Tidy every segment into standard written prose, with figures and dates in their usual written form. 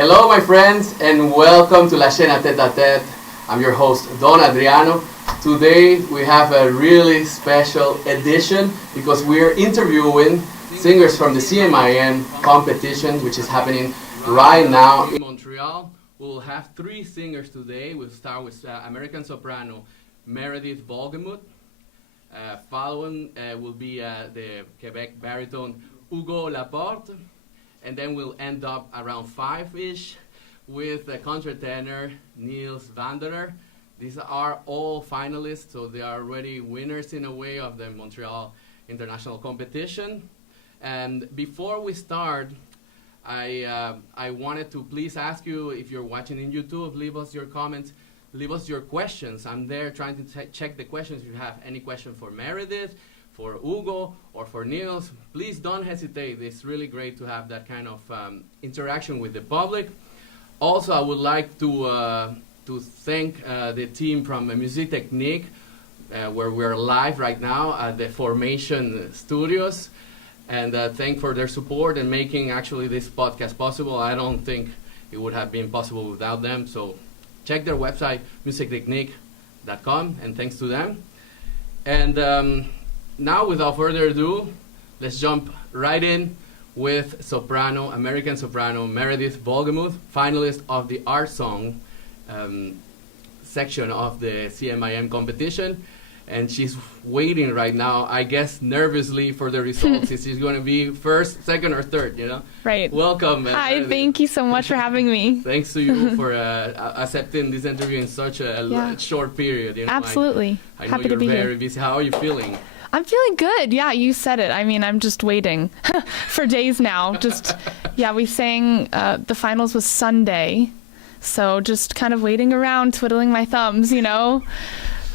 Hello, my friends, and welcome to La Scena Tête. I'm your host, Don Adriano. Today we have a really special edition because we're interviewing singers from the cmim competition, which is happening right now in Montreal. We'll have three singers today. We'll start with American soprano Meredith Wohlgemuth. Following will be the Quebec baritone Hugo Laporte. And then we'll end up around 5-ish with the contratenor Niels Vanderer. These are all finalists, so they are already winners in a way of the Montreal International Competition. And before we start, I wanted to please ask you, if you're watching in YouTube, leave us your comments, leave us your questions. I'm there trying to check the questions. If you have any question for Meredith, for Hugo, or for Niels, please don't hesitate. It's really great to have that kind of interaction with the public. Also, I would like to thank the team from Musique Technique, where we're live right now at the Formation Studios, and thank for their support and making actually this podcast possible. I don't think it would have been possible without them. So check their website, musiquetechnique.com, and thanks to them. And now, without further ado, let's jump right in with soprano, American soprano Meredith Wohlgemuth, finalist of the art song section of the CMIM competition. And she's waiting right now, I guess, nervously for the results. Is she going to be first, second, or third, you know? Right. Welcome. Hi, Meredith. thank you so much for having me. Thanks to you for accepting this interview in such a short period. You know? Absolutely. I know Happy to you're be very here. busy. How are you feeling? I'm feeling good. Yeah, you said it. I mean, I'm just waiting for days now. We sang, the finals was Sunday. So just kind of waiting around, twiddling my thumbs, you know.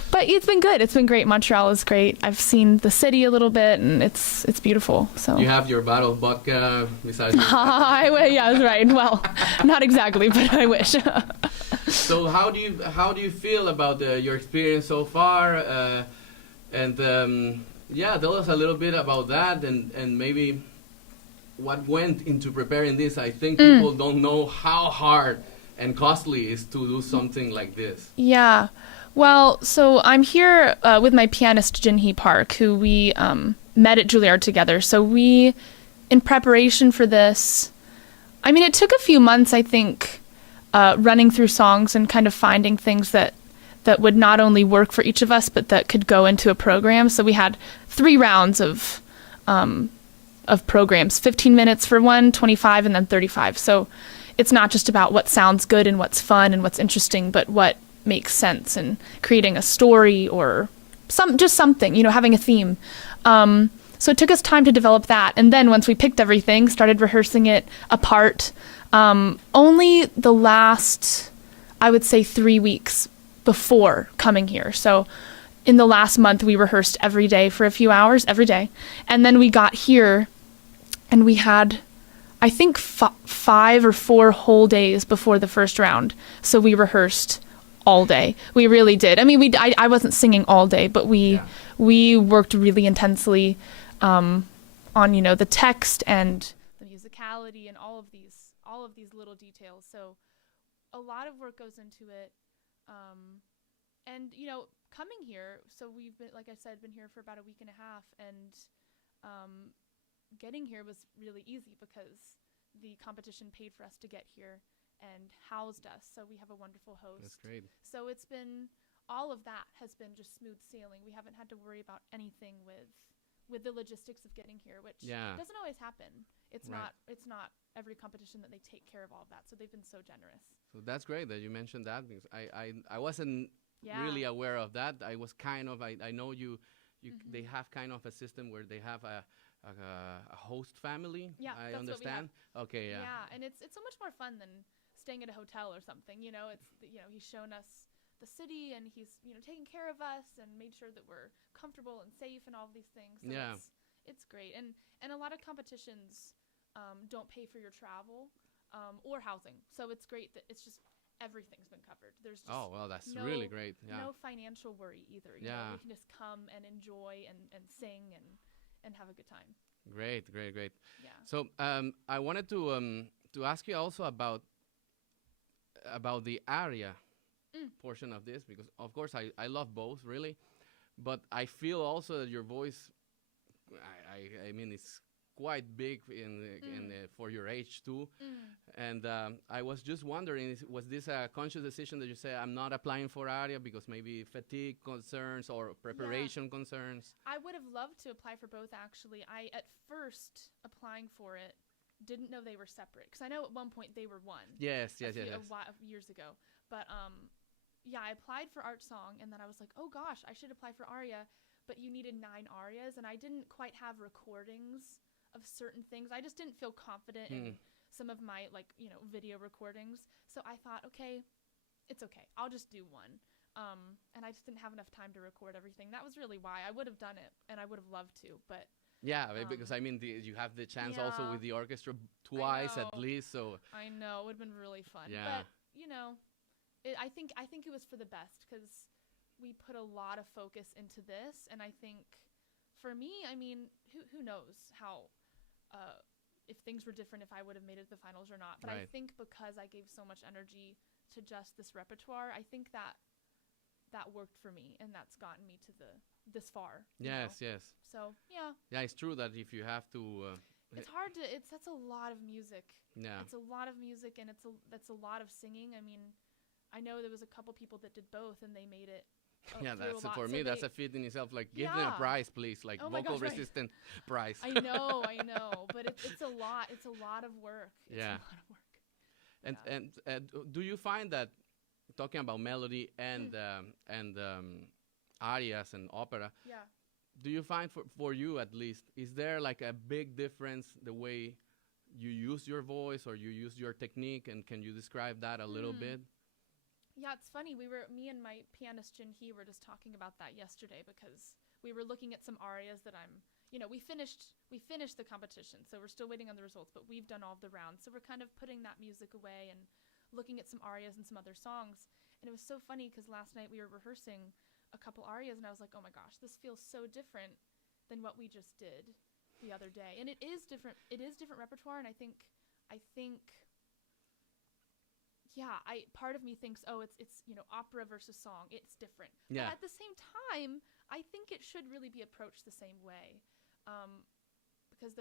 But it's been good. It's been great. Montreal is great. I've seen the city a little bit, and it's beautiful. So you have your bottle of vodka besides. Yeah, that's right. Well, not exactly, but I wish. So how do you feel about your experience so far? Tell us a little bit about that, and maybe what went into preparing this. I think people don't know how hard and costly it is to do something like this. Yeah. Well, so I'm here with my pianist, Jinhee Park, who we met at Juilliard together. So we, in preparation for this, I mean, it took a few months, I think, running through songs and kind of finding things that would not only work for each of us, but that could go into a program. So we had 3 rounds of programs, 15 minutes for one, 25, and then 35. So it's not just about what sounds good and what's fun and what's interesting, but what makes sense and creating a story or something, you know, having a theme. So it took us time to develop that. And then once we picked everything, started rehearsing it apart. Only the last, I would say, 3 weeks before coming here. So in the last month, we rehearsed every day for a few hours, every day. And then we got here and we had, I think, 5 or 4 whole days before the first round. So we rehearsed all day. We really did. I mean, I wasn't singing all day, but we worked really intensely on, you know, the text and the musicality and all of these little details. So a lot of work goes into it. And, you know, coming here, so we've been, like I said, been here for about a week and a half, and getting here was really easy because the competition paid for us to get here and housed us. So we have a wonderful host. That's great. So it's been, all of that has been just smooth sailing. We haven't had to worry about anything with the logistics of getting here, which doesn't always happen. It's not every competition that they take care of all of that. So they've been so generous. So that's great that you mentioned that, because I wasn't really aware of that. I was kind of, I know they have kind of a system where they have a host family. Yeah, I that's understand. What we have. Okay, yeah. Yeah, and it's so much more fun than staying at a hotel or something. You know, he's shown us the city, and he's, you know, taken care of us and made sure that we're comfortable and safe and all of these things. So it's great. And a lot of competitions don't pay for your travel or housing. So it's great that it's just everything's been covered. There's just that's really great. Yeah. No financial worry either. You know, we can just come and enjoy and sing and have a good time. Great. Yeah. So I wanted to ask you also about about the aria portion of this, because of course I love both really, but I feel also that your voice, I mean, it's quite big for your age too. And I was just wondering, was this a conscious decision that you say, I'm not applying for aria because maybe fatigue concerns or preparation concerns? I would have loved to apply for both, actually. I, at first, applying for it, didn't know they were separate, because I know at one point they were one. Yes. Years ago. But yeah, I applied for art song, and then I was like, oh gosh, I should apply for aria, but you needed 9 arias, and I didn't quite have recordings of certain things. I just didn't feel confident in some of my, like, you know, video recordings. So I thought, okay, it's okay, I'll just do one. And I just didn't have enough time to record everything. That was really why. I would have done it, and I would have loved to, but yeah, because I mean, you have the chance also with the orchestra twice at least. So I know, it would have been really fun. Yeah. But you know, I think it was for the best, because we put a lot of focus into this, and I think for me, I mean, who knows how if things were different, if I would have made it to the finals or not. But I think because I gave so much energy to just this repertoire, I think that worked for me, and that's gotten me to this far. Yes. So yeah, it's true that if you have to it's hard to that's a lot of music. Yeah, it's a lot of music, and that's a lot of singing. I mean, I know there was a couple people that did both, and they made it that's for me, that's a feat in itself. Like, give them a prize, please, like vocal resistant prize. I know, but it's a lot. It's a lot of work. It's a lot of work. And do you find that, talking about melody and arias and opera, do you find for you at least, is there like a big difference the way you use your voice or you use your technique, and can you describe that a little bit? Yeah, it's funny. Me and my pianist Jinhee were just talking about that yesterday, because we were looking at some arias that we finished the competition, so we're still waiting on the results, but we've done all of the rounds. So we're kind of putting that music away and looking at some arias and some other songs. And it was so funny, because last night we were rehearsing a couple arias, and I was like, oh my gosh, this feels so different than what we just did the other day. And it is different. It is different repertoire, and I think part of me thinks, oh, it's opera versus song, it's different. Yeah. But at the same time, I think it should really be approached the same way, because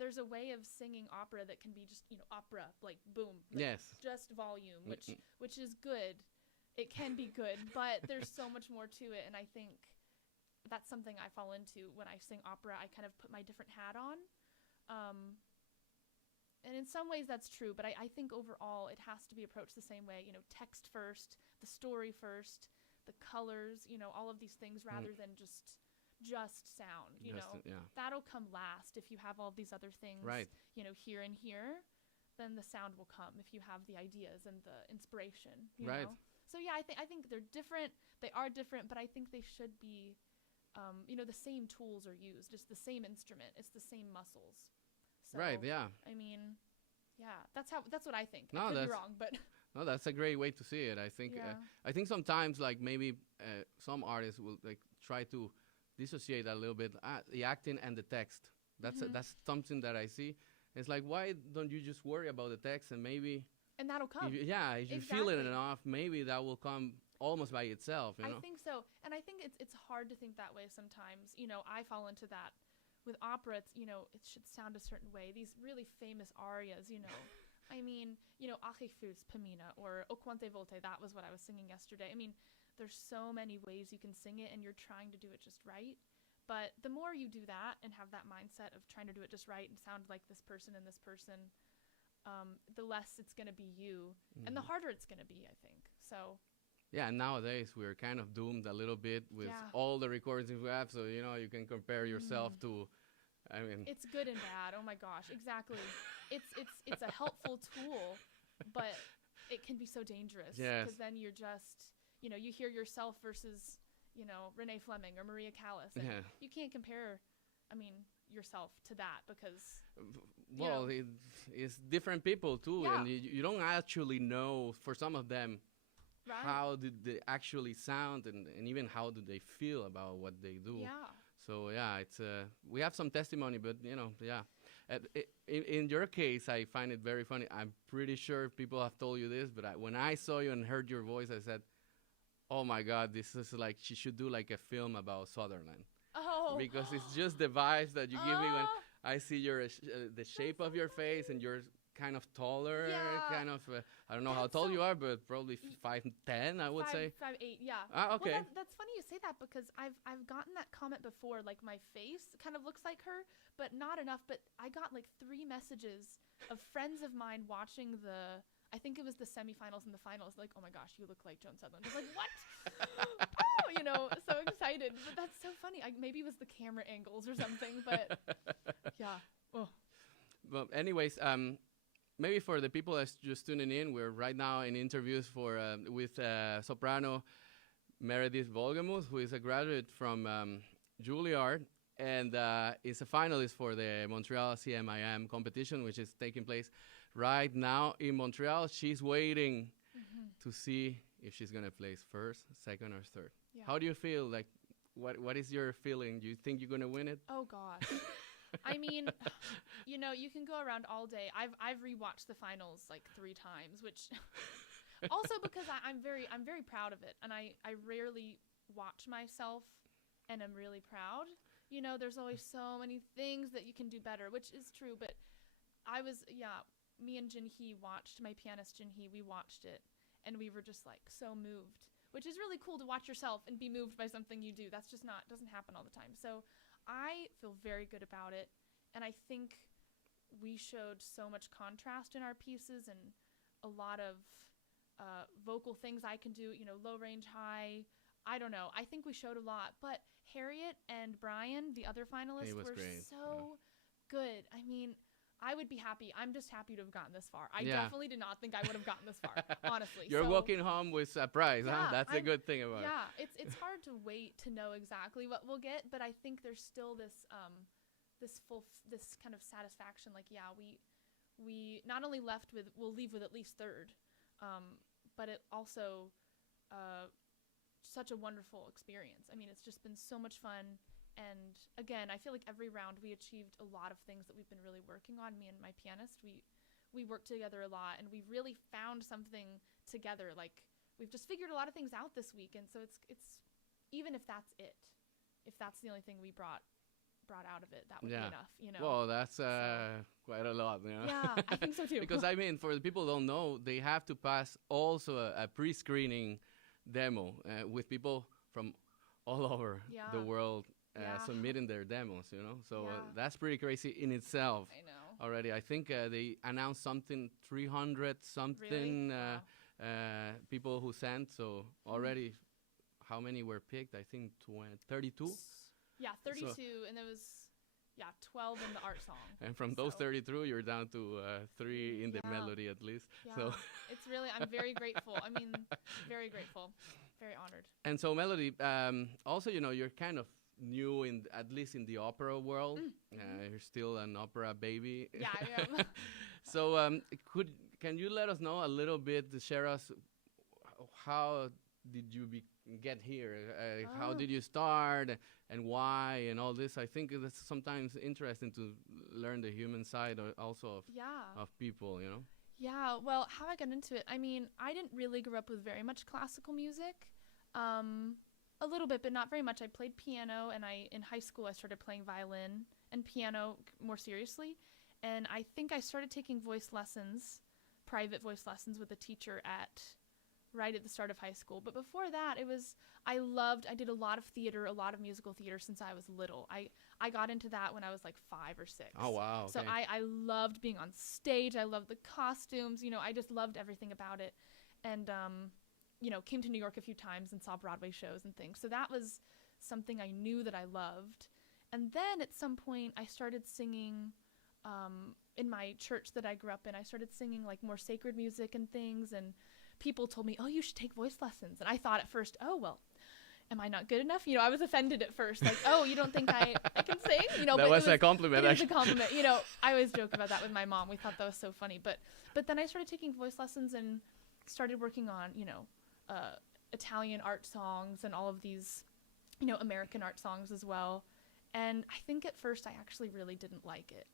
there's a way of singing opera that can be just opera, like boom, like just volume, which is good. It can be good, but there's so much more to it, and I think that's something I fall into when I sing opera. I kind of put my different hat on. And in some ways that's true, but I think overall it has to be approached the same way, text first, the story first, the colors, all of these things, rather than just sound, That'll come last if you have all of these other things, here and here, then the sound will come if you have the ideas and the inspiration, you know? So yeah, I think they're different. They are different, but I think they should be, the same tools are used. It's the same instrument. It's the same muscles. So, I mean, that's what I think. I could be wrong, but no, that's a great way to see it. I think sometimes, like, maybe some artists will like try to dissociate a little bit the acting and the text. That's something that I see. It's like, why don't you just worry about the text, and maybe that'll come. If you feel it enough, maybe that will come almost by itself. I think so, and I think it's hard to think that way sometimes. I fall into that. With opera, it's, it should sound a certain way. These really famous arias, I mean, Achifus, Pamina, or O Quante Volte, that was what I was singing yesterday. I mean, there's so many ways you can sing it, and you're trying to do it just right. But the more you do that and have that mindset of trying to do it just right and sound like this person and this person, the less it's going to be you, and the harder it's going to be, I think. So... yeah, and nowadays we're kind of doomed a little bit with all the recordings we have, so you can compare yourself to, I mean, it's good and bad. Oh my gosh, exactly. It's a helpful tool, but it can be so dangerous, because then you're just, you hear yourself versus, Renee Fleming or Maria Callas, and you can't compare, yourself to that, because it's different people too, and you don't actually know, for some of them, how did they actually sound, and even how do they feel about what they do. So it's we have some testimony, but In your case, I find it very funny. I'm pretty sure people have told you this, but when I saw you and heard your voice, I said, "Oh my God, this is like she should do like a film about Sutherland." Oh. Because it's just the vibes that you give me when I see your the shape of your face, and you're kind of taller, kind of. I don't know how tall you are, but probably 5'10", I would say. 5'8", yeah. Okay. Well, that's funny you say that, because I've gotten that comment before. Like, my face kind of looks like her, but not enough. But I got like 3 messages of friends of mine watching I think it was the semifinals and the finals. Like, "Oh my gosh, you look like Joan Sutherland." I was like, "What?" Oh, so excited. But that's so funny. Maybe it was the camera angles or something, but yeah. Oh. Well, anyways, maybe for the people that's just tuning in, we're right now in interviews with soprano Meredith Wohlgemuth, who is a graduate from Juilliard, and is a finalist for the Montreal cmim competition, which is taking place right now in Montreal. She's waiting to see if she's going to place first, second, or third. Yeah. How do you feel? Like, what is your feeling? Do you think you're going to win it? Oh, gosh. I mean, you can go around all day. I've rewatched the finals like 3 times, which also because I'm very proud of it, and I rarely watch myself and I'm really proud. There's always so many things that you can do better, which is true, but me and Jinhee watched, my pianist Jinhee, we watched it, and we were just like so moved, which is really cool to watch yourself and be moved by something you do. That's just doesn't happen all the time. So I feel very good about it, and I think we showed so much contrast in our pieces and a lot of vocal things I can do, low range, high. I don't know. I think we showed a lot, but Harriet and Brian, the other finalists, were great. So good. I mean, I would be happy. I'm just happy to have gotten this far. I definitely did not think I would have gotten this far, honestly. You're walking home with a prize, huh? That's a good thing about it. Yeah, it's hard to wait to know exactly what we'll get, but I think there's still this this kind of satisfaction. Like, we not only we'll leave with at least third, but it also such a wonderful experience. I mean, it's just been so much fun. And again, I feel like every round we achieved a lot of things that we've been really working on. Me and my pianist, we worked together a lot, and we really found something together. Like, we've just figured a lot of things out this week, and so it's even if that's the only thing we brought out of it, that would be enough. Well, that's quite a lot. Yeah, I think so too. Because I mean, for the people who don't know, they have to pass also a pre-screening demo with people from all over the world submitting their demos, so that's pretty crazy in itself. I know already. I think they announced something 300 something really? People who sent, so already how many were picked? I think 32. 32, and there was 12 in the art song. And from those 32, you're down to 3 in the melody at least. Yeah. So it's really, I'm very grateful. I mean, very grateful, very honored. And so Melody, also, you're kind of new at least in the opera world. You're still an opera baby. Yeah, I am. So can you let us know a little bit, to share us, how did you get here? How did you start, and why, and all this? I think it's sometimes interesting to learn the human side also of people, Yeah, well, how I got into it, I mean, I didn't really grow up with very much classical music. A little bit, but not very much. I played piano, and in high school I started playing violin and piano more seriously. And I think I started taking private voice lessons with a teacher right at the start of high school. But before that, I did a lot of theater, a lot of musical theater since I was little. I got into that when I was like 5 or 6. Oh, wow. Okay. So I loved being on stage. I loved the costumes. I just loved everything about it. And, came to New York a few times and saw Broadway shows and things. So that was something I knew that I loved. And then at some point I started singing in my church that I grew up in. I started singing like more sacred music and things, and people told me, "Oh, you should take voice lessons." And I thought at first, "Oh, well, am I not good enough?" I was offended at first, like, "Oh, you don't think I can sing?" That was a compliment. It was a compliment. I always joke about that with my mom. We thought that was so funny. But then I started taking voice lessons and started working on, Italian art songs and all of these, American art songs as well. And I think at first I actually really didn't like it.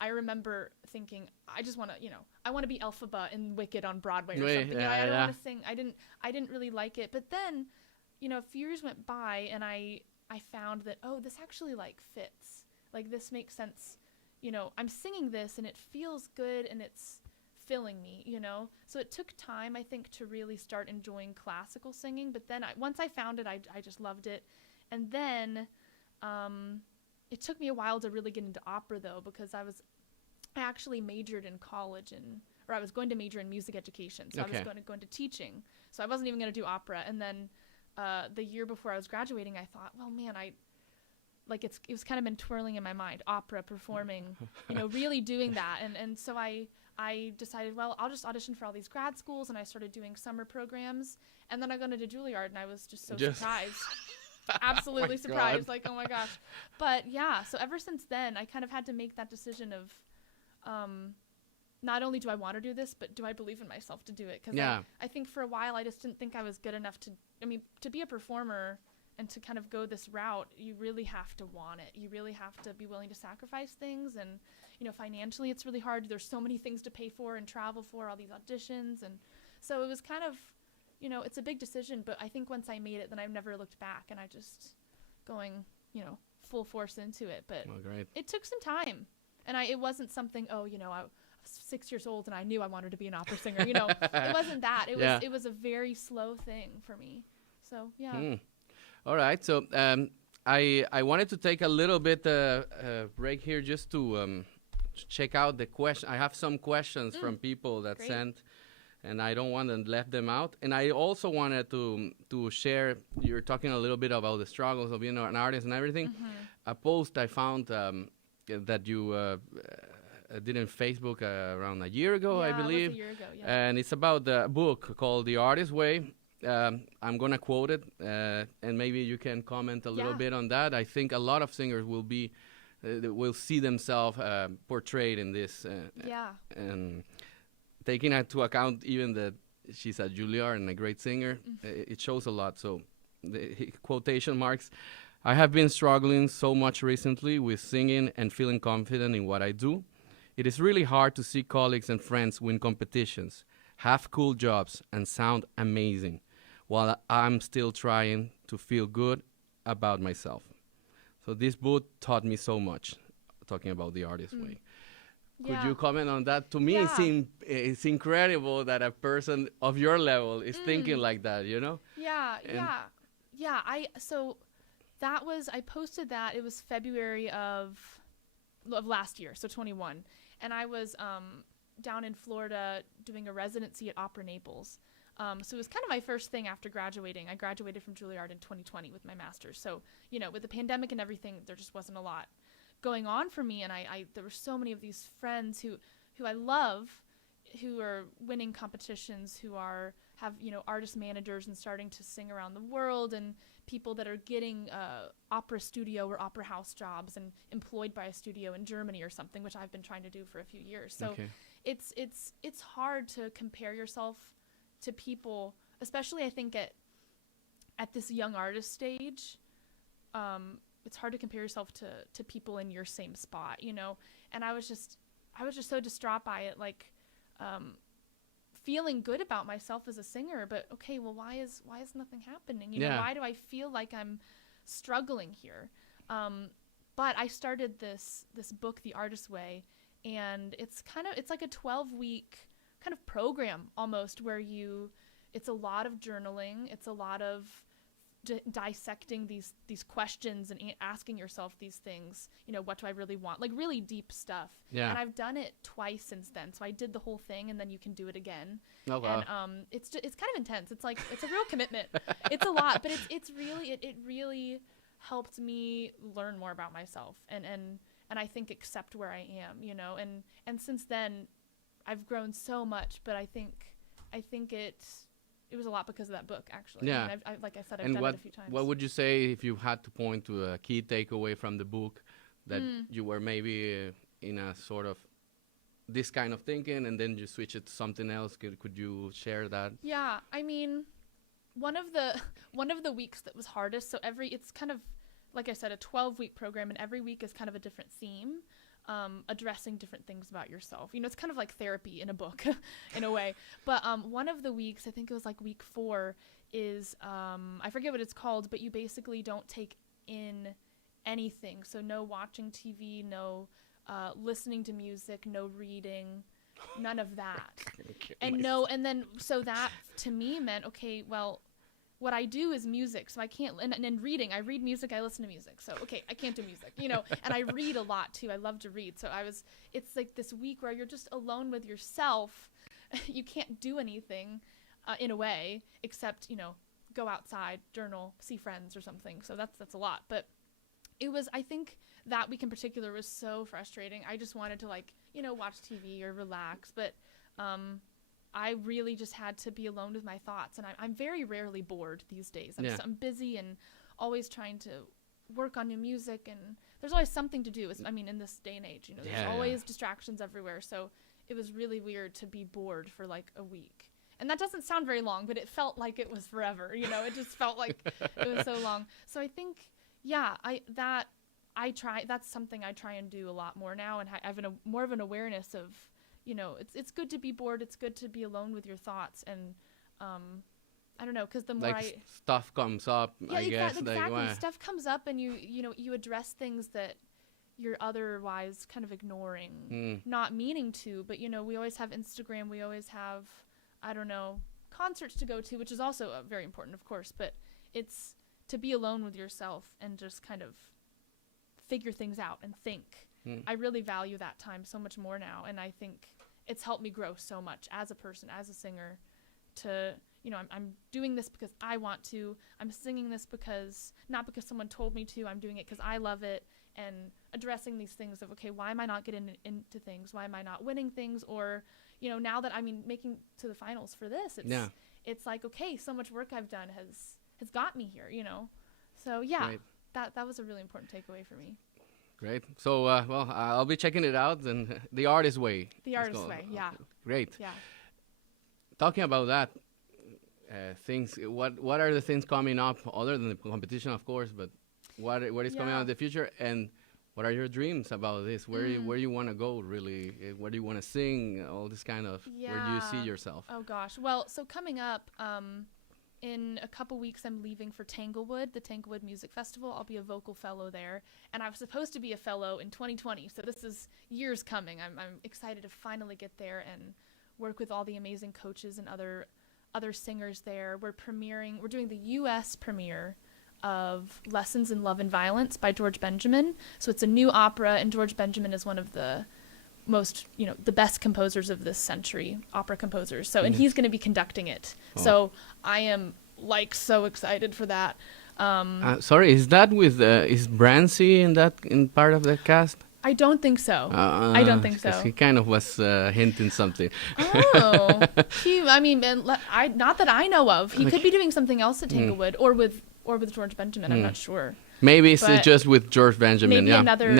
I remember thinking, I just want to, I want to be Elphaba in Wicked on Broadway or Right, something. yeah, I don't yeah. want to sing. I didn't really like it. But then, a few years went by and I found that, oh, this actually like fits. Like this makes sense. I'm singing this and it feels good and it's filling me, So it took time, I think, to really start enjoying classical singing. But then once I found it, I just loved it. And then it took me a while to really get into opera, though, because I actually majored in college or I was going to major in music education. So I was going to go into teaching. So I wasn't even going to do opera. And then the year before I was graduating, I thought, well, man, it was kind of been twirling in my mind, opera, performing, really doing that. And so I decided, well, I'll just audition for all these grad schools, and I started doing summer programs. And then I got into Juilliard, and I was just so surprised. Absolutely surprised, God. like, oh my gosh. But yeah, so ever since then, I kind of had to make that decision of not only do I want to do this, but do I believe in myself to do it? Because I think for a while, I just didn't think I was good enough to be a performer. And to kind of go this route, you really have to want it. You really have to be willing to sacrifice things. And, financially, it's really hard. There's so many things to pay for and travel for, all these auditions. And so it was kind of, it's a big decision. But I think once I made it, then I've never looked back. And I just going, full force into it. But it took some time. And it wasn't something, I was 6 years old and I knew I wanted to be an opera singer. It wasn't that. It was a very slow thing for me. So, yeah. Mm. All right, so I wanted to take a little bit break here just to check out the question. I have some questions from people that sent, and I don't want to let them out. And I also wanted to share. You're talking a little bit about the struggles of being an artist and everything. Mm-hmm. A post I found that you did on Facebook around a year ago, I believe. It was a year ago, yeah. And it's about the book called The Artist's Way. I'm going to quote it, and maybe you can comment a little bit on that. I think a lot of singers will see themselves portrayed in this. And taking into account even that she's at Juilliard and a great singer, it shows a lot. So, the quotation marks, I have been struggling so much recently with singing and feeling confident in what I do. It is really hard to see colleagues and friends win competitions, have cool jobs, and sound amazing, while I'm still trying to feel good about myself. So this book taught me so much, talking about The Artist's Way. Could you comment on that? To me, it's incredible that a person of your level is thinking like that, So that was, I posted that, it was February of last year, so 21. And I was down in Florida doing a residency at Opera Naples. So it was kind of my first thing after graduating. I graduated from Juilliard in 2020 with my master's. So, with the pandemic and everything, there just wasn't a lot going on for me. And there were so many of these friends who I love, who are winning competitions, who have artist managers and starting to sing around the world, and people that are getting opera studio or opera house jobs and employed by a studio in Germany or something, which I've been trying to do for a few years. So it's hard to compare yourself to people, especially I think at this young artist stage. It's hard to compare yourself to people in your same spot, and I was just so distraught by it, like feeling good about myself as a singer, but okay, well, why is nothing happening? Why do I feel like I'm struggling here? But I started this book, The Artist's Way, and it's like a 12-week kind of program almost, where it's a lot of journaling, it's a lot of dissecting these questions and asking yourself these things, what do I really want, like really deep stuff. And I've done it twice since then, so I did the whole thing, and then you can do it again. And it's kind of intense. It's a real commitment. It's a lot, but it really helped me learn more about myself and I think accept where I am, and since then I've grown so much. But I think it was a lot because of that book, actually. Yeah. I mean, like I said, I've done it a few times. What would you say if you had to point to a key takeaway from the book, that you were maybe in a sort of this kind of thinking and then you switch it to something else? Could you share that? Yeah, I mean, one of the weeks that was hardest, so it's kind of, like I said, a 12-week program, and every week is kind of a different theme. addressing different things about yourself. You know, it's kind of like therapy in a book in a way. But one of the weeks, I think it was like week 4, is I forget what it's called, but you basically don't take in anything. So no watching TV, no listening to music, no reading, none of that. And then so that to me meant, okay, well, what I do is music, so I can't, and reading, I read music, I listen to music, so okay, I can't do music, you know, and I read a lot too, I love to read, so it's like this week where you're just alone with yourself, you can't do anything in a way, except, you know, go outside, journal, see friends or something, so that's a lot, but it was, I think that week in particular was so frustrating. I just wanted to, like, you know, watch TV or relax, but I really just had to be alone with my thoughts, and I'm very rarely bored these days. I'm busy and always trying to work on new music, and there's always something to do. I mean, in this day and age, you know, there's always distractions everywhere, so it was really weird to be bored for like a week. And that doesn't sound very long, but it felt like it was forever, you know, it just felt like it was so long. So I think, yeah, that's something I try and do a lot more now, and I have more of an awareness of, you know, it's good to be bored. It's good to be alone with your thoughts, and I don't know, because the more like stuff comes up, I guess. Exactly. Like, stuff comes up, and you know, you address things that you're otherwise kind of ignoring, not meaning to. But you know, we always have Instagram. We always have, I don't know, concerts to go to, which is also very important, of course. But it's to be alone with yourself and just kind of figure things out and think. I really value that time so much more now, and I think it's helped me grow so much as a person, as a singer, to, you know, I'm doing this because I want to, I'm singing this not because someone told me to, I'm doing it because I love it, and addressing these things of, okay, why am I not getting into things? Why am I not winning things? Or, you know, now that making to the finals for this, it's like, okay, so much work I've done has got me here, you know? So yeah, that was a really important takeaway for me. Great. So, well, I'll be checking it out. And The Artist Way. The Artist Way, yeah. Great. Yeah. Talking about that, things. What are the things coming up other than the competition, of course? But what is coming out in the future? And what are your dreams about this? Where you want to go, really? Where do you want to sing? All this kind of. Yeah. Where do you see yourself? Oh gosh. Well, so coming up. In a couple weeks, I'm leaving for Tanglewood, the Tanglewood Music Festival. I'll be a vocal fellow there, and I was supposed to be a fellow in 2020, so this is years coming. I'm excited to finally get there and work with all the amazing coaches and other singers there. We're doing the U.S. premiere of Lessons in Love and Violence by George Benjamin. So it's a new opera, and George Benjamin is one of the most, you know, the best composers of this century, opera composers. So, and he's going to be conducting it. Oh. So I am like so excited for that. Sorry, is that with is Brancy in part of the cast? I don't think so. I don't think so. He kind of was hinting something. Oh, not that I know of. He could be doing something else at Tanglewood or with George Benjamin. I'm not sure. Maybe it's just with George Benjamin. Maybe another.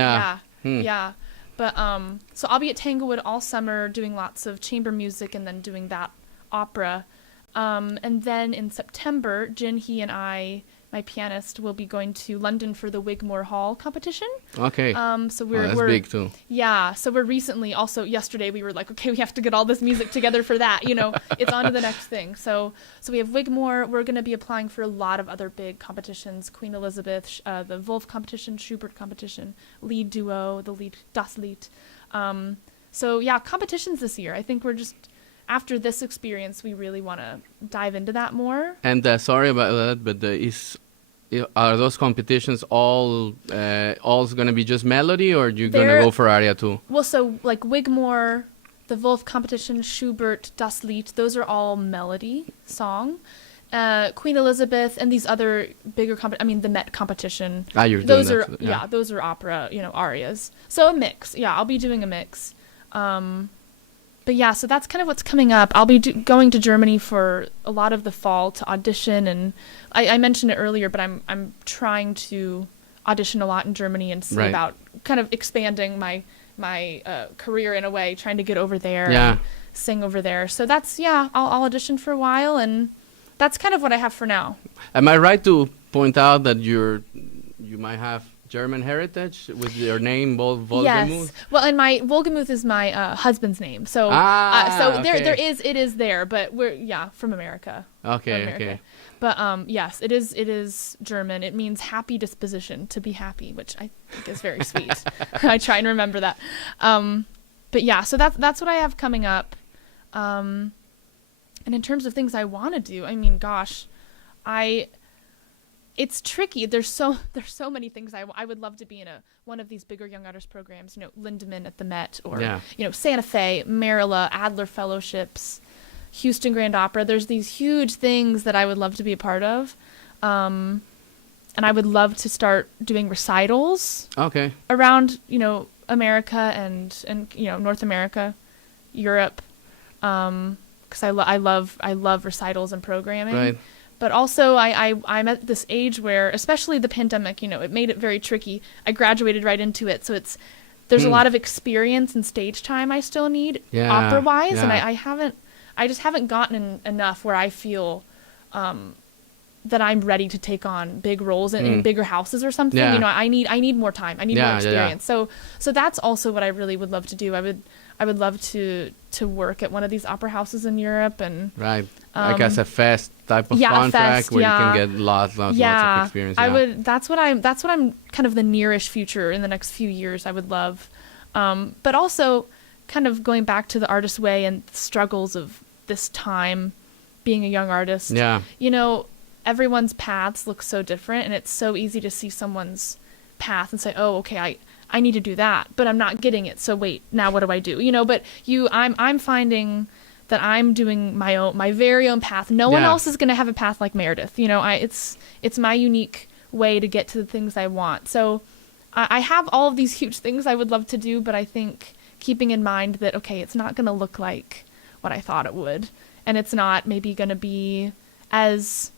Yeah. But so I'll be at Tanglewood all summer doing lots of chamber music and then doing that opera. And then in September, Jinhee and I, my pianist, will be going to London for the Wigmore Hall competition. Okay. So we're big too. Yeah. So we're recently yesterday we were like, okay, we have to get all this music together for that. You know, it's on to the next thing. So we have Wigmore. We're going to be applying for a lot of other big competitions: Queen Elizabeth, the Wolf competition, Schubert competition, Lied Duo, Das Lied. So yeah, competitions this year. I think we're just. After this experience, we really want to dive into that more. And sorry about that, but are those competitions all going to be just melody, or are you going to go for aria too? Well, so like Wigmore, the Wolf competition, Schubert, Das Lied, those are all melody song. Queen Elizabeth and these other bigger the Met competition. Those are opera, you know, arias. So a mix. Yeah, I'll be doing a mix. But yeah, so that's kind of what's coming up. I'll be going to Germany for a lot of the fall to audition, and I mentioned it earlier, but I'm trying to audition a lot in Germany and see about kind of expanding my career in a way, trying to get over there and sing over there. So that's, I'll audition for a while, and that's kind of what I have for now. Am I right to point out that you might have German heritage with your name, Wohlgemuth? Yes. Well, and my Wohlgemuth is my husband's name. So okay. it is there, but we're from America. Okay, From America. okay. But yes, it is German. It means happy disposition, to be happy, which I think is very sweet. I try and remember that. But yeah, so that's what I have coming up. And in terms of things I want to do, I mean, gosh, it's tricky. There's so many things I would love to be in one of these bigger young artist programs. Lindemann at the Met, or Santa Fe, Marilla, Adler Fellowships, Houston Grand Opera. There's these huge things that I would love to be a part of, and I would love to start doing recitals. Okay. Around America and North America, Europe, because I love recitals and programming. Right. But also, I'm at this age where, especially the pandemic, it made it very tricky. I graduated right into it, so there's a lot of experience and stage time I still need, opera-wise, and I just haven't gotten enough where I feel that I'm ready to take on big roles in bigger houses or something. Yeah. I need more time. I need more experience. So that's also what I really would love to do. I would love to work at one of these opera houses in Europe, and like as a fest type of contract where you can get lots of experience. I would. That's what I'm kind of the nearish future in the next few years. I would love, but also kind of going back to the artist way and the struggles of this time, being a young artist. Yeah. Everyone's paths look so different, and it's so easy to see someone's path and say, oh, okay, I need to do that, but I'm not getting it. So wait, now what do I do? But I'm finding that I'm doing my very own path. No one else is going to have a path like Meredith. It's my unique way to get to the things I want. So I have all of these huge things I would love to do, but I think keeping in mind that, okay, it's not going to look like what I thought it would. And it's not maybe going to be as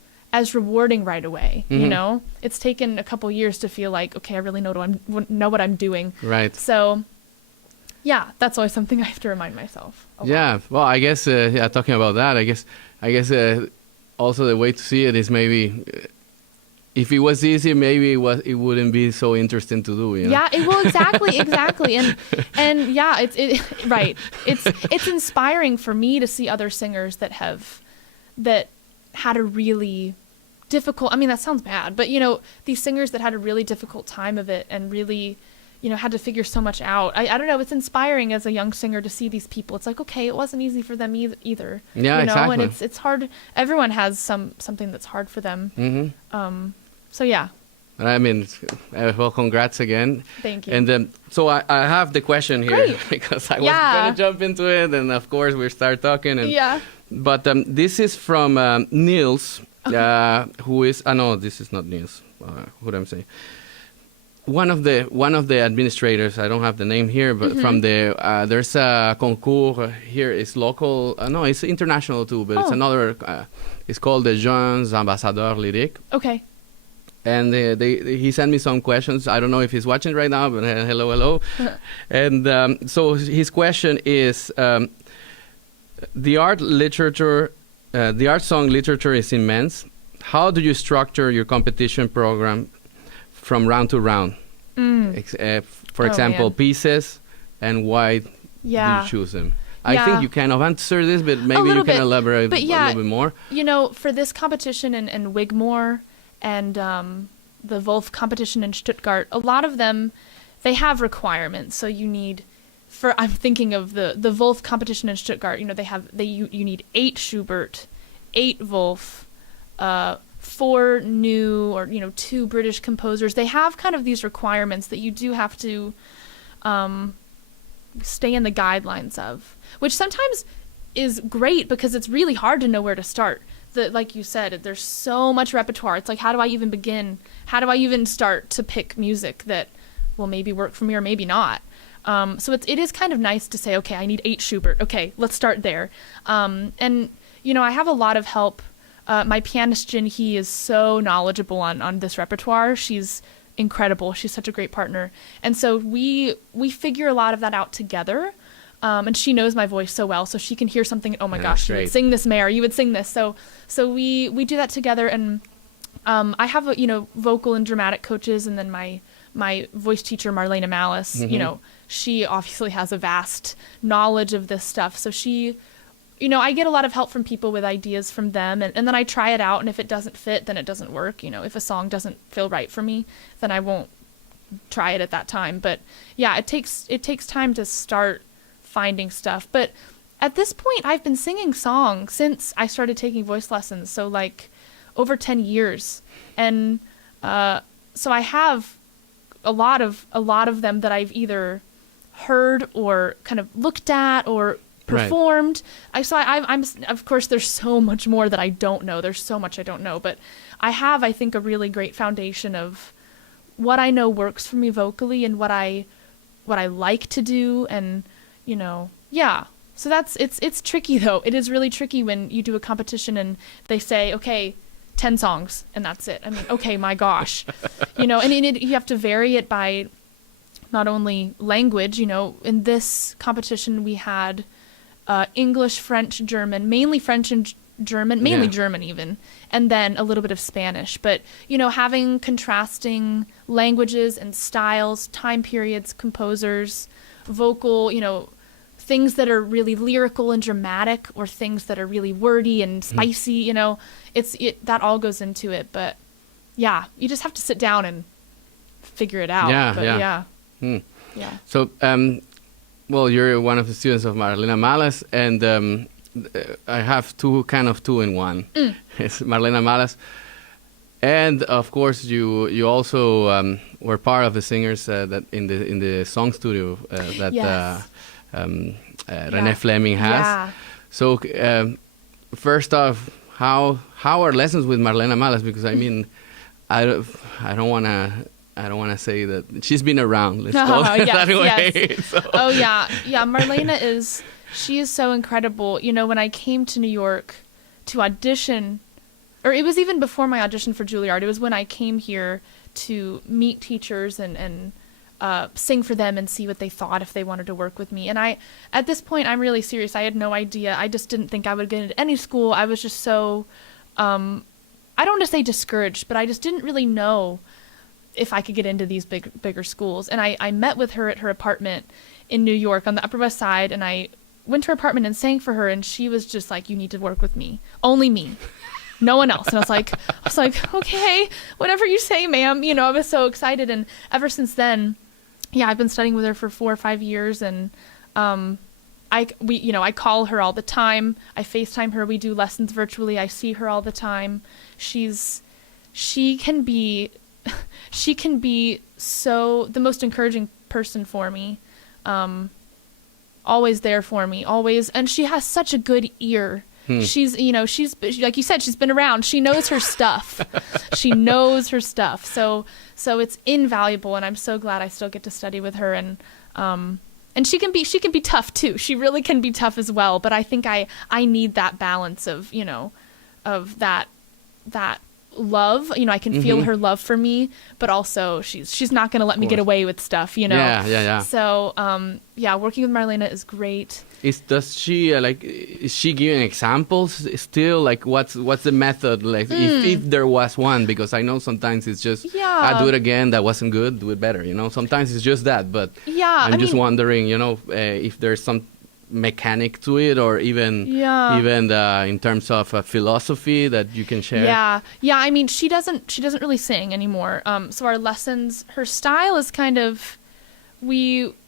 rewarding right away. It's taken a couple years to feel like, okay, I really know what I'm doing. Right. So yeah, that's always something I have to remind myself. Well, I guess talking about that, I guess also the way to see it is maybe if it was easy, maybe it wouldn't be so interesting to do. Yeah, it will exactly, and yeah, it's inspiring for me to see other singers that had a really difficult, I mean, that sounds bad, but these singers that had a really difficult time of it and really, had to figure so much out. I don't know, it's inspiring as a young singer to see these people. It's like, okay, it wasn't easy for them either. Yeah, exactly. And it's hard. Everyone has something that's hard for them. Mm-hmm. So yeah. I mean, well, congrats again. Thank you. And so I have the question here. Great. Because I was going to jump into it, and of course we start talking. And, but this is from Niels, who is, no, this is not Niels. What I'm saying. One of the administrators, I don't have the name here, but from there's a Concours here. It's local. No, it's international too, but it's another. It's called the Jeunes Ambassadeurs Lyriques. Okay. And he sent me some questions. I don't know if he's watching right now, but hello. And so his question is, the art song literature is immense. How do you structure your competition program from round to round? For example, pieces, and why do you choose them? I think you kind of answer this, but maybe you can elaborate a little bit more. For this competition in Wigmore and the Wolf competition in Stuttgart, a lot of them, they have requirements. So you need, I'm thinking of the Wolf competition in Stuttgart. You need 8 Schubert, 8 Wolf, 4 new or 2 British composers. They have kind of these requirements that you do have to stay in the guidelines of, which sometimes is great because it's really hard to know where to start. Like you said, there's so much repertoire. It's like, how do I even begin? How do I even start to pick music that will maybe work for me or maybe not? So it is kind of nice to say, okay, I need 8 Schubert. Okay, let's start there. And I have a lot of help. My pianist Jinhee is so knowledgeable on this repertoire. She's incredible. She's such a great partner. And so we figure a lot of that out together. And she knows my voice so well, so she can hear something. Oh my gosh, you would sing this, Mare. You would sing this. So we do that together. And I have vocal and dramatic coaches, and then my my voice teacher, Marlena Malas, you know, she obviously has a vast knowledge of this stuff. So she, you know, I get a lot of help from people with ideas from them, and then I try it out, and if it doesn't fit, then it doesn't work. You know, if a song doesn't feel right for me, then I won't try it at that time. But yeah, it takes time to start finding stuff. But at this point, I've been singing songs since I started taking voice lessons, so like over 10 years. And so I have a lot of them that I've either heard or kind of looked at or performed. Right. I'm of course, there's so much more that I don't know. There's so much I don't know, but I have, I think, a really great foundation of what I know works for me vocally and what I like to do, and you know, yeah. So it's tricky though. It is really tricky when you do a competition and they say, okay, 10 songs and that's it. I mean, okay, my gosh, you know, and you have to vary it by not only language. You know, in this competition we had English, French, German, mainly French and German, mainly German even, and then a little bit of Spanish. But, you know, having contrasting languages and styles, time periods, composers, vocal, you know, things that are really lyrical and dramatic or things that are really wordy and spicy, you know, that all goes into it. But yeah, you just have to sit down and figure it out. Yeah. So, well, you're one of the students of Marlena Malas, and I have two in one. It's Marlena Malas, and of course you also were part of the singers that in the SongStudio that Renee Fleming has. Yeah. So first off, how are lessons with Marlena Malas? Because I mean, I don't want to say that she's been around. Let's go that way. Yes. So. Oh yeah. Marlena she is so incredible. You know, when I came to New York to audition, or it was even before my audition for Juilliard, it was when I came here to meet teachers and sing for them and see what they thought, if they wanted to work with me. And at this point, I'm really serious. I had no idea. I just didn't think I would get into any school. I was just so, I don't want to say discouraged, but I just didn't really know if I could get into these bigger schools. And I met with her at her apartment in New York on the Upper West Side, and I went to her apartment and sang for her, and she was just like, you need to work with me. Only me. No one else. And I was like, okay, whatever you say, ma'am. You know, I was so excited. And ever since then, yeah, I've been studying with her for 4 or 5 years, and I call her all the time. I FaceTime her. We do lessons virtually. I see her all the time. She can be so the most encouraging person for me. Always there for me, always. And she has such a good ear. She's like you said, she's been around. She knows her stuff. So it's invaluable, and I'm so glad I still get to study with her. And she can be tough too. She really can be tough as well. But I think I need that balance of, you know, of that love. You know, I can feel her love for me, but also she's not going to let me get away with stuff, you know. Yeah. So working with Marlena is great. Is she giving examples still? Like what's the method? Like if there was one, because I know sometimes it's just do it again, that wasn't good, do it better, you know. Sometimes it's just that, but I'm just wondering, you know, if there's some mechanic to it, or even in terms of philosophy that you can share. I mean, she doesn't really sing anymore, so our lessons, her style is kind of,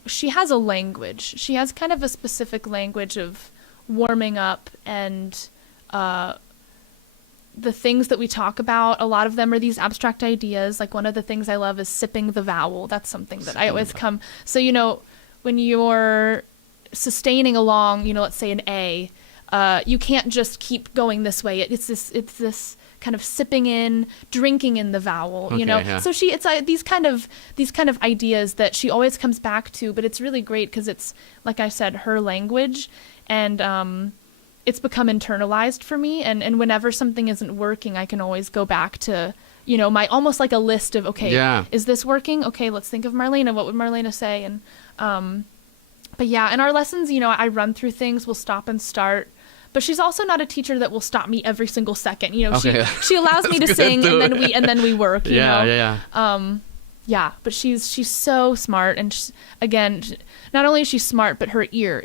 she has a language. She has kind of a specific language of warming up, and the things that we talk about, a lot of them are these abstract ideas. Like one of the things I love is sipping the vowel. That's something that I always come. So, you know, when you're sustaining along, you know, let's say an A, you can't just keep going this way. It's this kind of sipping in, drinking in the vowel, you know. Yeah. So it's these kind of ideas that she always comes back to, but it's really great because it's, like I said, her language, and it's become internalized for me. And whenever something isn't working, I can always go back to, you know, my almost like a list of, is this working? Okay, let's think of Marlena. What would Marlena say? And but yeah, in our lessons, you know, I run through things. We'll stop and start. But she's also not a teacher that will stop me every single second. You know, she allows me to sing, and then we work. You know? yeah, but she's so smart, and again, not only is she smart, but her ear.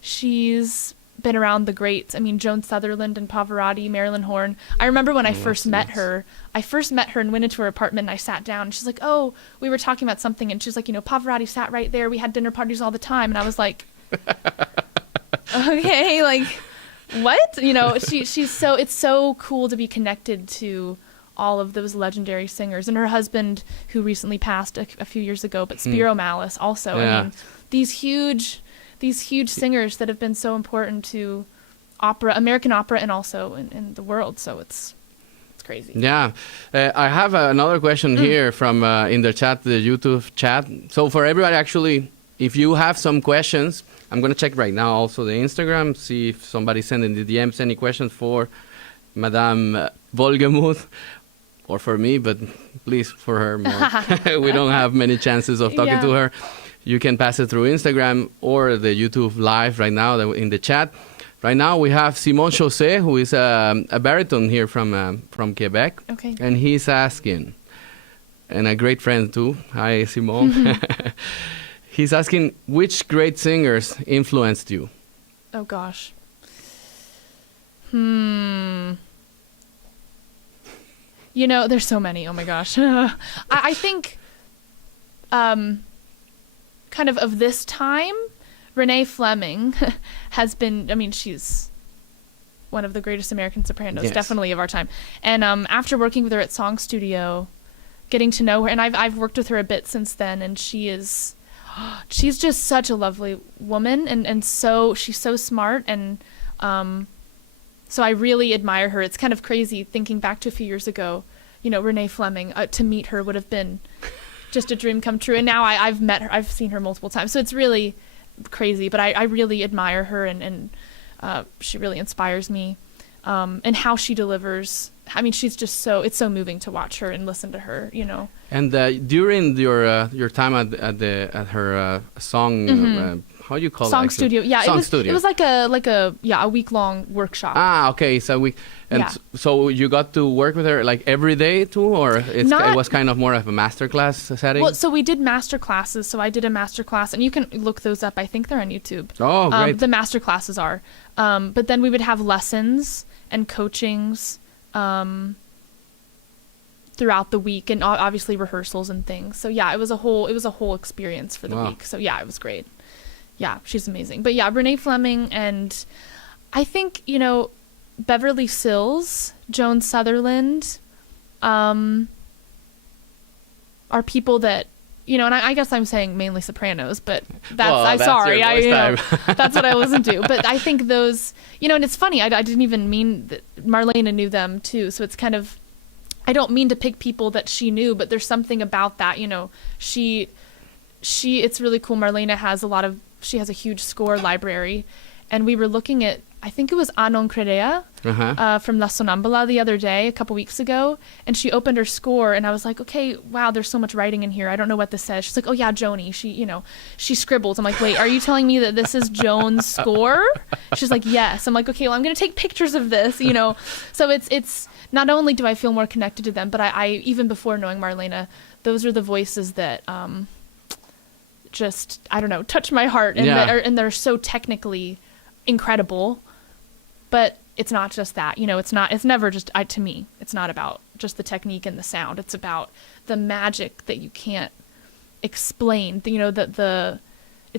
She's been around the greats. I mean, Joan Sutherland and Pavarotti, Marilyn Horne. I remember when I first met her. I first met her and went into her apartment, and I sat down, and she's like, "Oh, we were talking about something," and she's like, Pavarotti sat right there. We had dinner parties all the time, and I was like, okay, like, what? She's so, it's so cool to be connected to all of those legendary singers, and her husband, who recently passed a few years ago, but Spiro Malas also. Yeah. I mean, these huge singers that have been so important to opera, American opera, and also in the world. So it's crazy. Yeah. I have another question here from in the chat, the YouTube chat. So for everybody, actually, if you have some questions, I'm going to check right now also the Instagram, see if somebody sent in the DMs any questions for Madame Wohlgemuth, or for me, but please for her more. We don't have many chances of talking to her. You can pass it through Instagram or the YouTube live right now in the chat. Right now we have Simon Chaussé, who is a baritone here from Quebec. Okay. And he's asking, and a great friend too. Hi, Simon. He's asking, which great singers influenced you? Oh, gosh. There's so many. Oh, my gosh. I think kind of this time, Renee Fleming has been, I mean, she's one of the greatest American sopranos, definitely of our time. And after working with her at SongStudio, getting to know her, and I've worked with her a bit since then, and she's just such a lovely woman, and so she's so smart, and so I really admire her. It's kind of crazy thinking back to a few years ago, Renee Fleming, to meet her would have been just a dream come true. And now I've met her, I've seen her multiple times. So it's really crazy, but I really admire her, and she really inspires me. And how she delivers. I mean, she's just it's so moving to watch her and listen to her, And during your time at her song, how do you call it? SongStudio. Yeah, SongStudio. It was like a week-long workshop. Ah, okay. So so you got to work with her like every day too, or it was kind of more of a masterclass setting? Well, so we did master classes. So I did a master class, and you can look those up. I think they're on YouTube. Oh, great. The master classes are. But then we would have lessons and coachings throughout the week, and obviously rehearsals and things. So yeah, it was a whole experience for the week. So yeah, it was great. Yeah, she's amazing. But yeah, Renee Fleming, and I think, Beverly Sills, Joan Sutherland, are people that, and I guess I'm saying mainly sopranos, but that's what I listen to. But I think those, and it's funny, I didn't even mean that Marlena knew them too. So it's kind of, I don't mean to pick people that she knew, but there's something about that, it's really cool. Marlena she has a huge score library, and we were looking at, I think it was A Non Credea from La Sonnambula the other day, a couple weeks ago, and she opened her score, and I was like, okay, wow, there's so much writing in here. I don't know what this says. She's like, oh yeah, Joni. She scribbles. I'm like, wait, are you telling me that this is Joan's score? She's like, yes. I'm like, okay, well, I'm gonna take pictures of this, So it's not only do I feel more connected to them, but I even before knowing Marlena, those are the voices that just, I don't know, touch my heart, and they're so technically incredible. But it's not just that, it's never just, to me, it's not about just the technique and the sound. It's about the magic that you can't explain, it's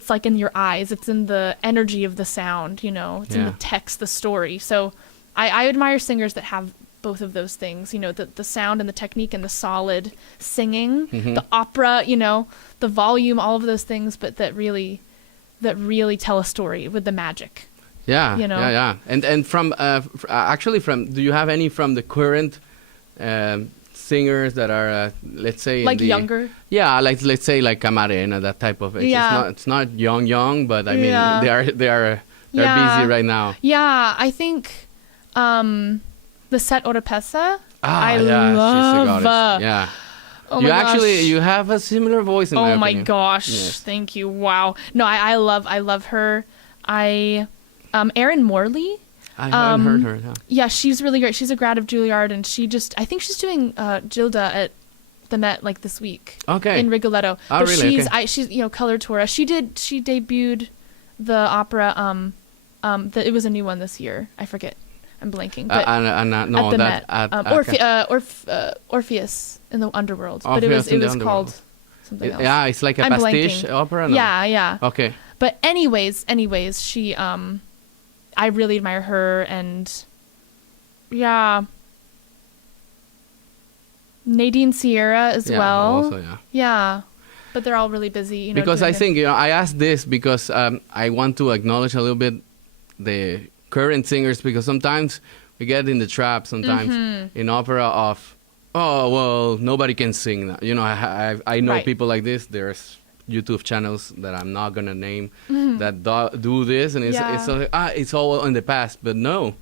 like in your eyes, it's in the energy of the sound, it's in the text, the story. So I admire singers that have both of those things, the sound and the technique and the solid singing, the opera, the volume, all of those things, but that really tell a story with the magic. Yeah, yeah. And from do you have any from the current singers that are let's say like younger? Yeah, like let's say like Camarena, that type of age. Yeah. It's not young, but I mean they are busy right now. Yeah, I think the Set Oropesa. I love. She's a goddess. Yeah. Oh my gosh. You have a similar voice in my opinion. Oh my gosh. Yes. Thank you. Wow. No, I love her. Erin Morley. I haven't heard her. No. Yeah, she's really great. She's a grad of Juilliard, and I think she's doing Gilda at the Met like this week. Okay. In Rigoletto. Oh, but really? she's she's color tour. She debuted the opera. It was a new one this year. I forget. I'm blanking. But no, at the Met. Orpheus in the Underworld. But it was called something else. Yeah, it's like a pastiche opera. No? Yeah. Okay. But anyways, she I really admire her, and yeah, Nadine Sierra as well. Also, yeah. Yeah, but they're all really busy. Because I think I asked this because I want to acknowledge a little bit the current singers, because sometimes we get in the trap sometimes in opera of, oh well, nobody can sing now. I know people like this. There's YouTube channels that I'm not gonna name that do this, and it's all in the past. But no,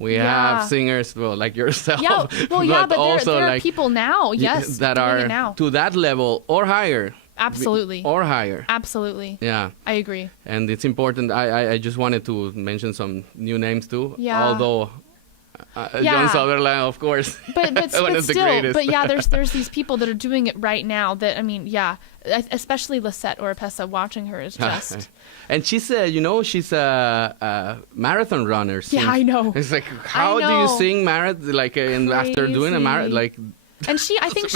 we have singers like yourself. Yeah, but also there are people now, that are to that level or higher. Absolutely. Or higher. Absolutely. Yeah. I agree. And it's important. I just wanted to mention some new names too. Yeah. Although Joan Sutherland, of course. But one of the still, greatest. but yeah, there's these people that are doing it right now that, I mean, yeah, especially Lisette Oropesa, watching her is just. And she's a marathon runner. Yeah, I know. It's like, how do you sing marathon after doing a marathon? And I think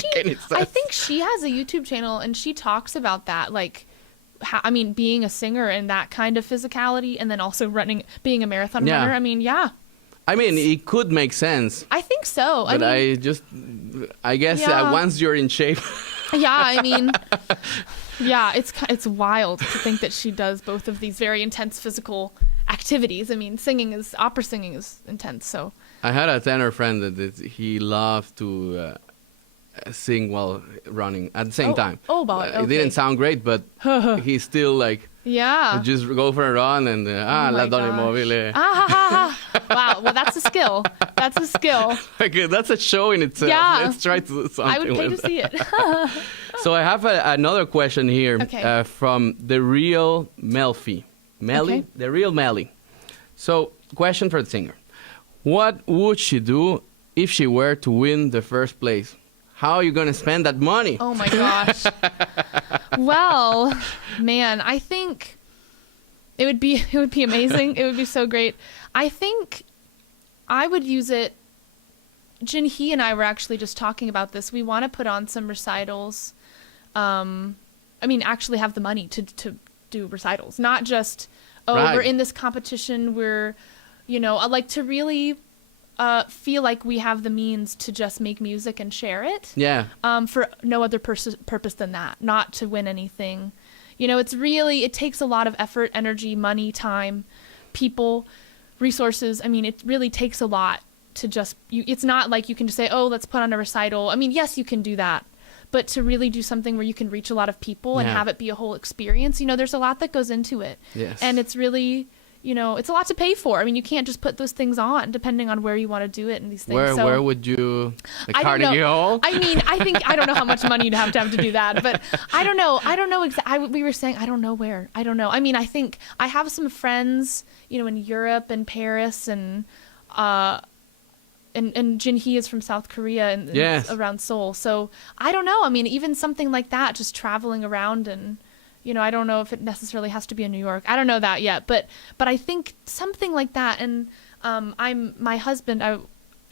she has a YouTube channel, and she talks about that, like, being a singer and that kind of physicality, and then also being a marathon runner. I mean, yeah. It could make sense. I think so. But I guess once you're in shape. It's wild to think that she does both of these very intense physical activities. I mean, opera singing is intense, so. I had a tenor friend that he loved to sing while running at the same time. Oh, boy. Okay. It didn't sound great, but he's still like, just go for a run and la donna immobile. Wow, well, that's a skill. Okay, that's a show in itself. Yeah. Let's try to do something. I would pay to see it. So I have another question here from the real Melfi. The real Melly. So, question for the singer. What would she do if she were to win the first place? How are you going to spend that money? Oh my gosh. Well, man, I think it would be amazing. It would be so great. I think I would use it. Jinhee and I were actually just talking about this. We want to put on some recitals. Actually have the money to do recitals, not just, we're in this competition. I'd like to really feel like we have the means to just make music and share it. Yeah. For no other purpose than that, not to win anything. It takes a lot of effort, energy, money, time, people, resources. I mean, it really takes a lot to just, it's not like you can just say, oh, let's put on a recital. I mean, yes, you can do that. But to really do something where you can reach a lot of people and have it be a whole experience, there's a lot that goes into it. Yes. And it's really, it's a lot to pay for. I mean, you can't just put those things on depending on where you want to do it and these things. Where would you, Carnegie Hall? I mean, I don't know how much money you'd have to do that, but I don't know exactly. We were saying, I don't know where. I don't know. I mean, I think I have some friends, in Europe and Paris and Jinhee is from South Korea and around Seoul. So I don't know. I mean, even something like that, just traveling around and, I don't know if it necessarily has to be in New York. I don't know that yet, but I think something like that. And my husband,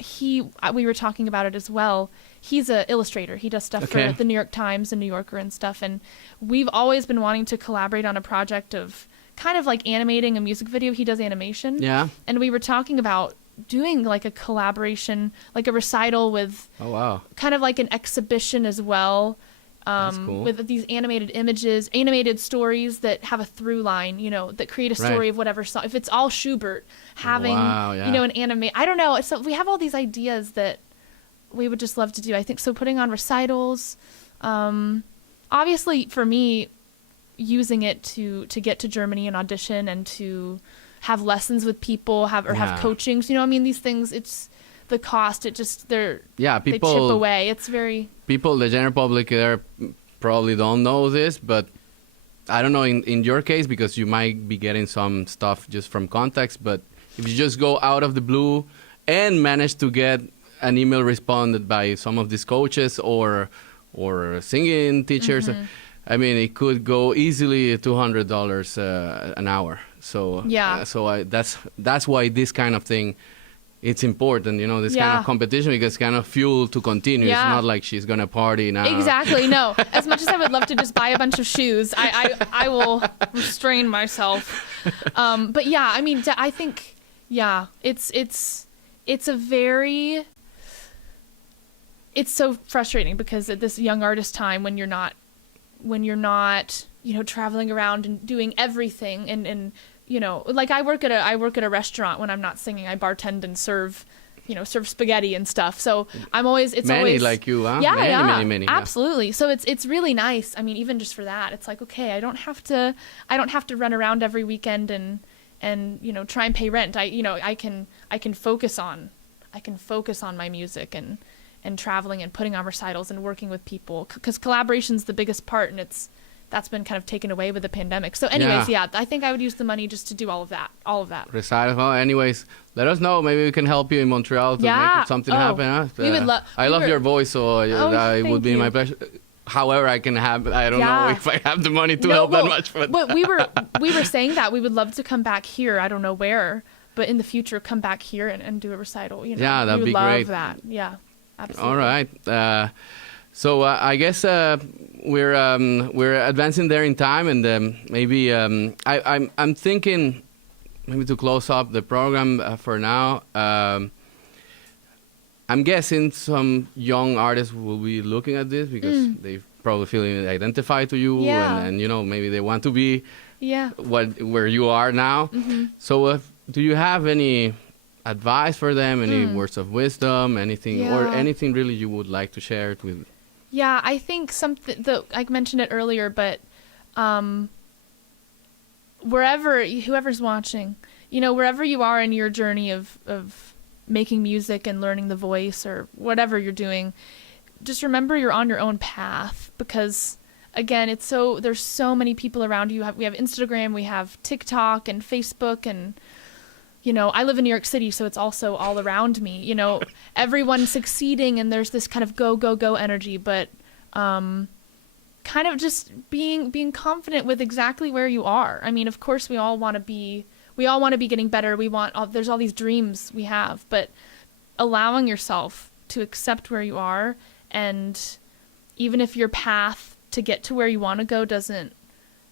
we were talking about it as well. He's an illustrator. He does stuff for the New York Times and New Yorker and stuff. And we've always been wanting to collaborate on a project of kind of like animating a music video. He does animation. Yeah. And we were talking about doing like a collaboration, like a recital with kind of like an exhibition as well. That's cool. With these animated images, animated stories that have a through line, that create a story of whatever song. If it's all Schubert, having, an anime, I don't know. So we have all these ideas that we would just love to do. I think so. Putting on recitals, obviously for me, using it to get to Germany and audition and to have lessons with people, have coaching. So, these things, it's the cost. They chip away. It's very... People, the general public there probably don't know this, but I don't know in your case, because you might be getting some stuff just from context, but if you just go out of the blue and manage to get an email responded by some of these coaches or or singing teachers. I mean, it could go easily $200 an hour. So that's why this kind of thing, it's important, you know, this kind of competition, because it's kind of fuel to continue. It's not like she's gonna party now. Exactly. No. As much as I would love to just buy a bunch of shoes, I will restrain myself. But yeah, I mean, I think it's so frustrating, because at this young artist time, when you're not, you know, traveling around and doing everything, and you know, like I work at a restaurant when I'm not singing. I bartend and serve spaghetti and stuff. So I'm always, it's many always like you, huh? Yeah, many. Absolutely. So it's really nice. I mean, even just for that, it's like, okay, I don't have to run around every weekend and you know, try and pay rent. I can focus on my music and traveling and putting on recitals and working with people, because collaboration's the biggest part, and that's been kind of taken away with the pandemic. So anyways, I think I would use the money just to do all of that. Recital. Well, anyways, let us know. Maybe we can help you in Montreal to make something happen. Huh? We would love. I love your voice, so it would be my pleasure. However, I don't know if I have the money to help that much. But we were saying that we would love to come back here. I don't know where, but in the future, come back here and do a recital. You know, yeah, that'd be great. We would love that. Yeah, absolutely. All right. So I guess we're advancing there in time, and maybe I'm thinking maybe to close up the program for now. I'm guessing some young artists will be looking at this, because they probably feel identified to you, and you know, maybe they want to be where you are now. So do you have any advice for them, any words of wisdom, anything or anything really you would like to share with? Yeah, I think something I mentioned it earlier, but whoever's watching, you know, wherever you are in your journey of making music and learning the voice or whatever you're doing, just remember you're on your own path, because again, there's so many people around you. We have Instagram, we have TikTok and Facebook, and you know, I live in New York City, so it's also all around me. You know, everyone's succeeding, and there's this kind of go, go, go energy, but kind of just being confident with exactly where you are. I mean, of course, we all want to be getting better. There's all these dreams we have, but allowing yourself to accept where you are, and even if your path to get to where you want to go doesn't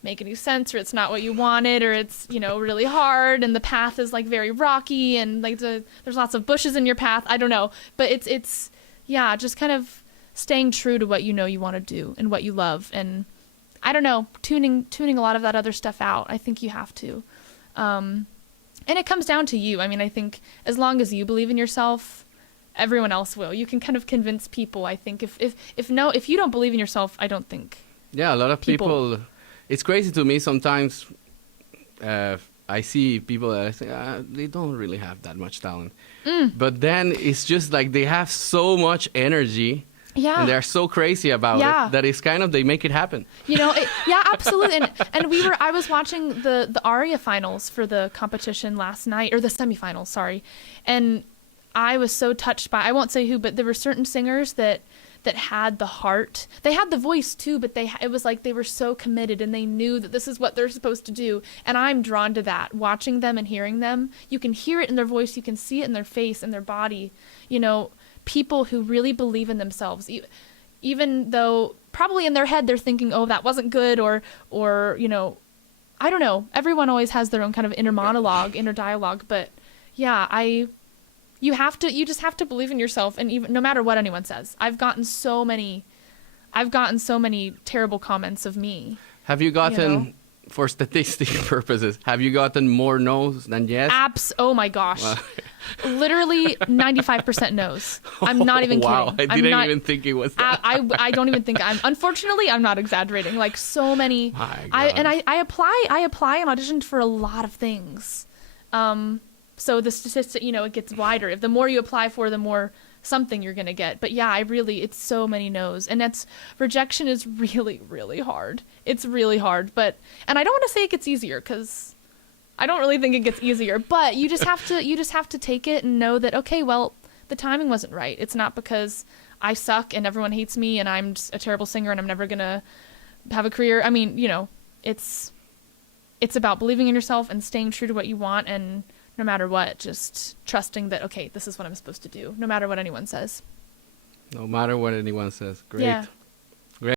make any sense, or it's not what you wanted, or it's, you know, really hard, and the path is like very rocky, and like there's lots of bushes in your path. I don't know, but it's just kind of staying true to what you know you want to do and what you love, and I don't know, tuning a lot of that other stuff out. I think you have to, and it comes down to you. I mean, I think as long as you believe in yourself, everyone else will. You can kind of convince people. I think if you don't believe in yourself, I don't think. Yeah, a lot of people. It's crazy to me sometimes. I see people that I think they don't really have that much talent, but then it's just like they have so much energy. Yeah. And they're so crazy about it that it's kind of, they make it happen. You know, absolutely. And I was watching the aria finals for the competition last night, or the semifinals, sorry. And I was so touched by, I won't say who, but there were certain singers that had the heart. They had the voice too, but it was like they were so committed, and they knew that this is what they're supposed to do. And I'm drawn to that, watching them and hearing them. You can hear it in their voice, you can see it in their face and their body. You know, people who really believe in themselves, even though probably in their head they're thinking, oh, that wasn't good, or you know, I don't know. Everyone always has their own kind of inner monologue, inner dialogue, but you just have to believe in yourself, and even no matter what anyone says. I've gotten so many terrible comments of me. Have you gotten, for statistic purposes, have you gotten more no's than yes? Oh my gosh. Wow. Literally 95% no's. I'm not even kidding. Wow, I didn't even think it was that. I don't even think unfortunately, I'm not exaggerating. Like so many. I apply and auditioned for a lot of things. So the statistic, you know, it gets wider. The more you apply for, the more something you're going to get. But it's so many no's. And rejection is really, really hard. It's really hard. And I don't want to say it gets easier, because I don't really think it gets easier. But you just have to take it and know that, okay, well, the timing wasn't right. It's not because I suck and everyone hates me and I'm just a terrible singer and I'm never going to have a career. I mean, you know, it's about believing in yourself and staying true to what you want, and no matter what, just trusting that, okay, this is what I'm supposed to do, no matter what anyone says. No matter what anyone says. Great. Yeah.